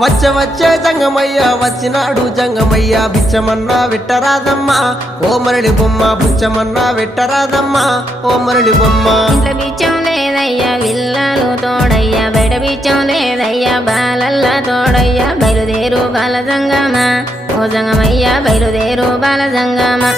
వచ్చే జంగమయ్య వచ్చినాడు జంగమయ్య బిచ్చమన్నా వెట్టరాదమ్మా ఓ మరళి బొమ్మ బుచ్చమన్నా వెట్టరాదమ్మా ఓ మరళి బొమ్మ. ఇంట్లో బిచ్చం లేదయ్యా విల్లాలు తోడయ్యా బయట బిచ్చం లేదయ్యా బాలల్లా తోడయ్యా బయలుదేరు బాల జంగమా ఓ జంగమయ్యా బయలుదేరు బాల జంగమా.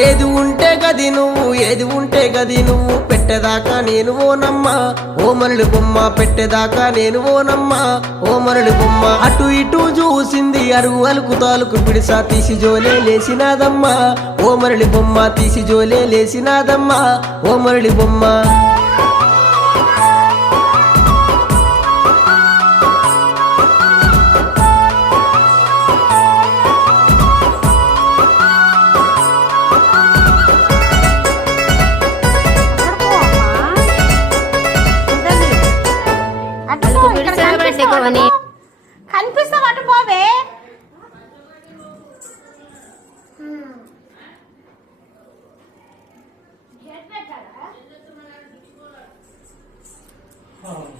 ఏది ఉంటే గది నువ్వు ఏది ఉంటే గది నువ్వు పెట్టేదాకా నేను ఓనమ్మా ఓ మరళి బొమ్మ పెట్టేదాకా నేను ఓనమ్మా ఓ మరళి బొమ్మ. అటు ఇటు చూసింది అరుగు అలుకు తాలుకు పిడిసా తీసి జోలే లేసినాదమ్మా ఓ మరళి బొమ్మ తీసి జోలే లేసినాదమ్మా ఓ మరళి బొమ్మ. కనిపిస్తావు అటు పోవే. Oh.